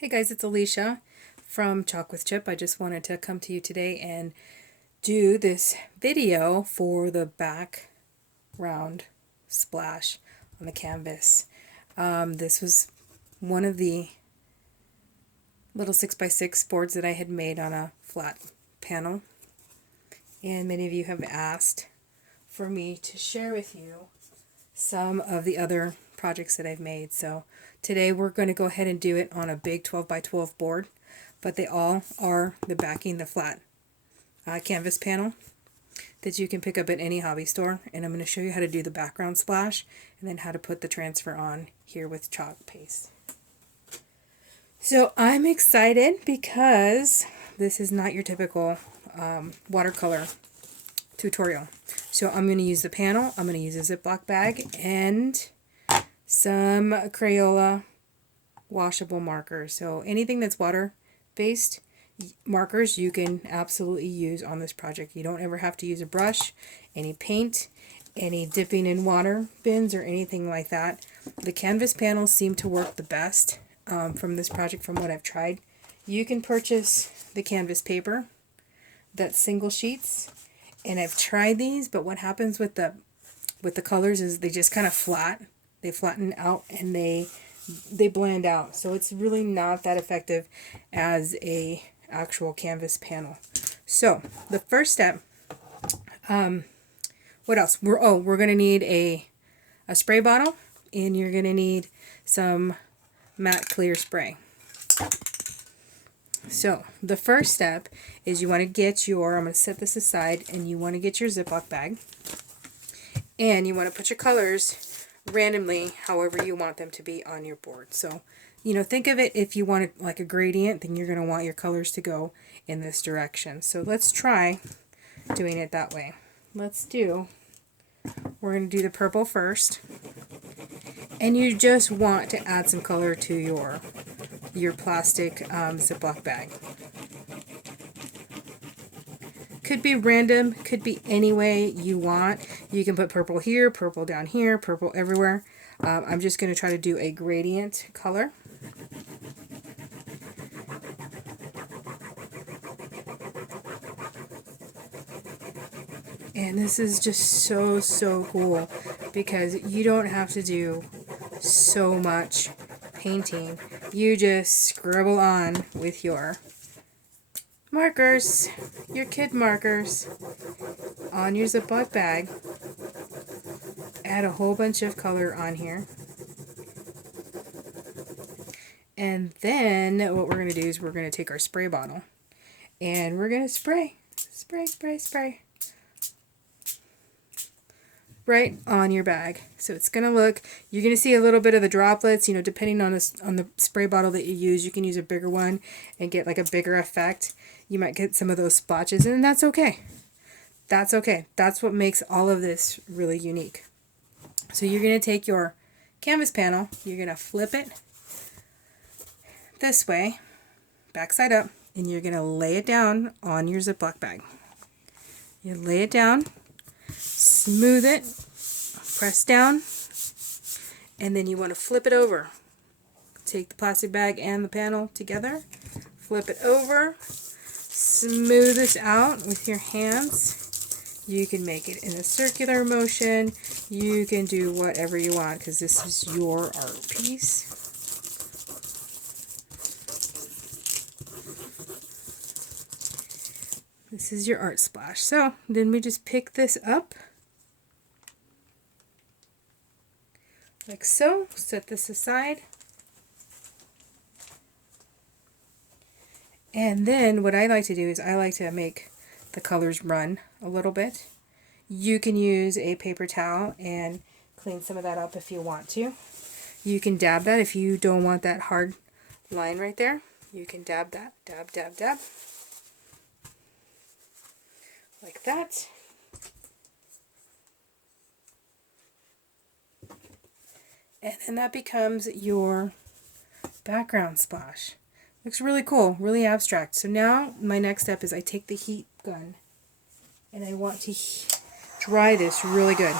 Hey guys, it's Alicia from Chalk with Chip. I just wanted to come to you today and do this video for the background splash on the canvas. This was one of the little 6x6 boards that I had made on a flat panel, and many of you have asked for me to share with you some of the other projects that I've made. So today we're going to go ahead and do it on a big 12x12 board, but they all are the backing, the flat canvas panel that you can pick up at any hobby store. And I'm going to show you how to do the background splash and then how to put the transfer on here with chalk paste. So I'm excited because this is not your typical watercolor tutorial. So I'm going to use the panel, I'm going to use a Ziploc bag, and some Crayola washable markers. So anything that's water-based markers you can absolutely use on this project. You don't ever have to use a brush, any paint, any dipping in water bins or anything like that. The canvas panels seem to work the best from this project from what I've tried. You can purchase the canvas paper that's single sheets, and I've tried these, but what happens with the colors is they just kind of they flatten out and they blend out. So it's really not that effective as a actual canvas panel. So the first step, what else? We're going to need a spray bottle, and you're going to need some matte clear spray. So the first step is you want to get your, I'm going to set this aside, and you want to get your Ziploc bag, and you want to put your colors randomly however you want them to be on your board. So, you know, think of it, if you want it like a gradient, then you're going to want your colors to go in this direction. So let's try doing it that way. We're going to do the purple first, and you just want to add some color to your plastic Ziploc bag. Could be random, could be any way you want. You can put purple here, purple down here, purple everywhere. I'm just going to try to do a gradient color. And this is just so cool because you don't have to do so much painting. You just scribble on with your markers, your kid markers, on your Ziploc bag. Add a whole bunch of color on here. And then what we're going to do is we're going to take our spray bottle and we're going to spray right on your bag. So it's going to look, you're going to see a little bit of the droplets, you know, depending on the spray bottle that you use. You can use a bigger one and get like a bigger effect. You might get some of those splotches, and that's okay. That's okay. That's what makes all of this really unique. So you're going to take your canvas panel, you're going to flip it this way, backside up, and you're going to lay it down on your Ziploc bag. You lay it down, smooth it, press down, and then you want to flip it over. Take the plastic bag and the panel together, flip it over, smooth this out with your hands. You can make it in a circular motion. You can do whatever you want because this is your art piece. This is your art splash. So then we just pick this up like so. Set this aside. And then what I like to do is I like to make the colors run a little bit. You can use a paper towel and clean some of that up if you want to. You can dab that if you don't want that hard line right there. You can dab that, dab. Like that. And then that becomes your background splash. Looks really cool, really abstract. So now my next step is I take the heat gun and I want to dry this really good.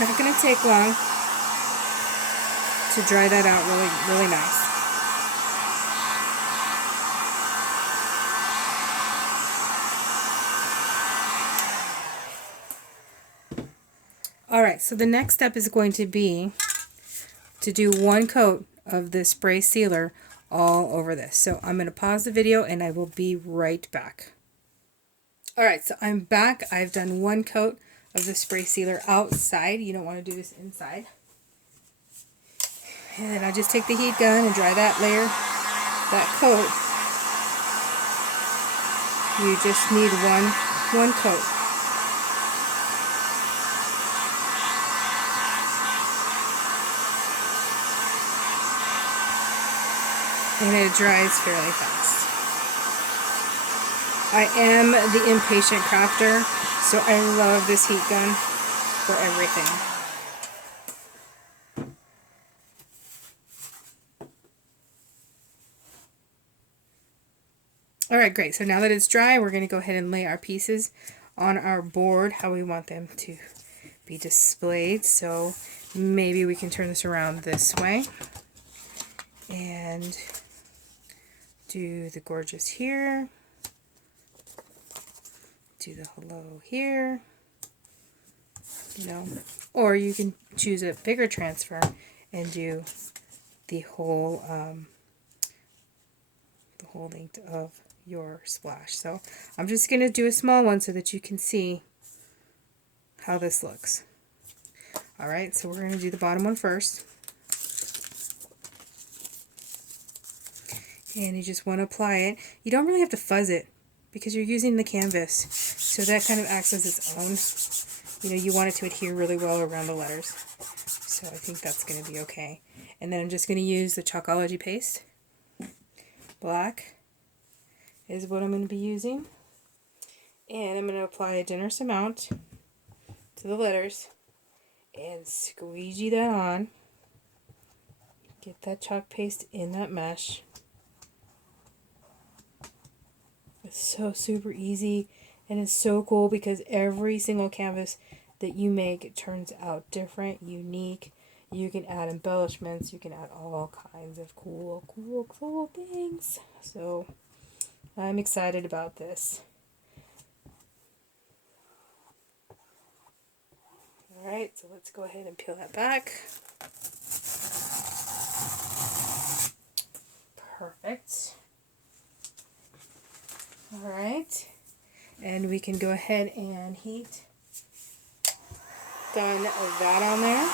Not going to take long to dry that out really nice. Alright, so the next step is going to be to do one coat of the spray sealer all over this. So I'm going to pause the video and I will be right back. Alright, so I'm back. I've done one coat of the spray sealer outside. You don't want to do this inside. And then I just take the heat gun and dry that layer, that coat. You just need one coat. And it dries fairly fast. I am the impatient crafter, so I love this heat gun for everything. Alright, great. So now that it's dry, we're going to go ahead and lay our pieces on our board how we want them to be displayed. So maybe we can turn this around this way and do the gorgeous here, do the hello here, you know, or you can choose a bigger transfer and do the whole length of your splash. So I'm just going to do a small one so that you can see how this looks. Alright, so we're going to do the bottom one first. And you just want to apply it. You don't really have to fuzz it because you're using the canvas, so that kind of acts as its own. You know, you want it to adhere really well around the letters. So I think that's going to be okay. And then I'm just going to use the Chalkology paste. Black is what I'm going to be using. And I'm going to apply a generous amount to the letters and squeegee that on. Get that chalk paste in that mesh. It's so super easy, and it's so cool because every single canvas that you make turns out different, unique. You can add embellishments, you can add all kinds of cool things. So I'm excited about this. Alright, so let's go ahead and peel that back. Perfect. Alright, and we can go ahead and heat gun that on there.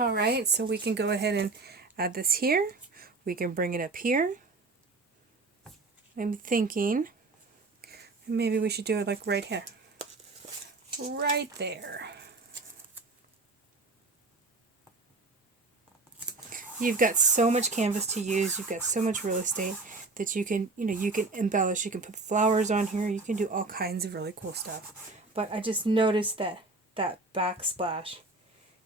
Alright, so we can go ahead and add this here. We can bring it up here. I'm thinking maybe we should do it like right here. Right there. You've got so much canvas to use, you've got so much real estate that you can, you can embellish, you can put flowers on here, you can do all kinds of really cool stuff. But I just noticed that that backsplash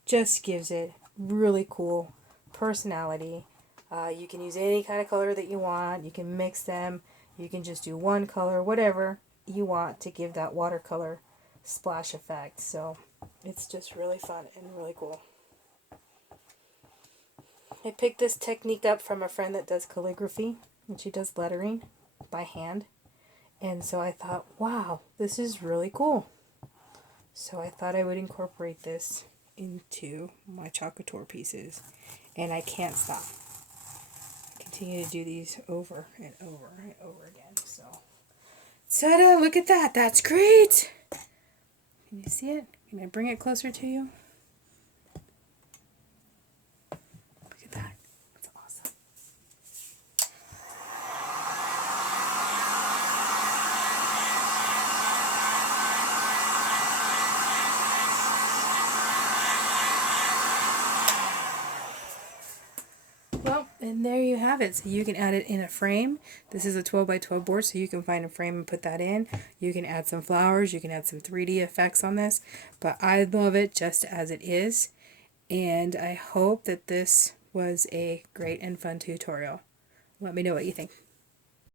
just gives it really cool personality. You can use any kind of color that you want, you can mix them, you can just do one color, whatever you want to give that watercolor splash effect. So it's just really fun and really cool. I picked this technique up from a friend that does calligraphy, and she does lettering by hand. And so I thought, wow, this is really cool. So I thought I would incorporate this into my Chalk Couture pieces, and I can't stop. I continue to do these over and over and over again. So, ta-da, look at that. That's great. Can you see it? Can I bring it closer to you? Look at that. That's awesome. Well, and there you have it. So you can add it in a frame. This is a 12 by 12 board, so you can find a frame and put that in. You can add some flowers. You can add some 3D effects on this. But I love it just as it is. And I hope that this was a great and fun tutorial. Let me know what you think.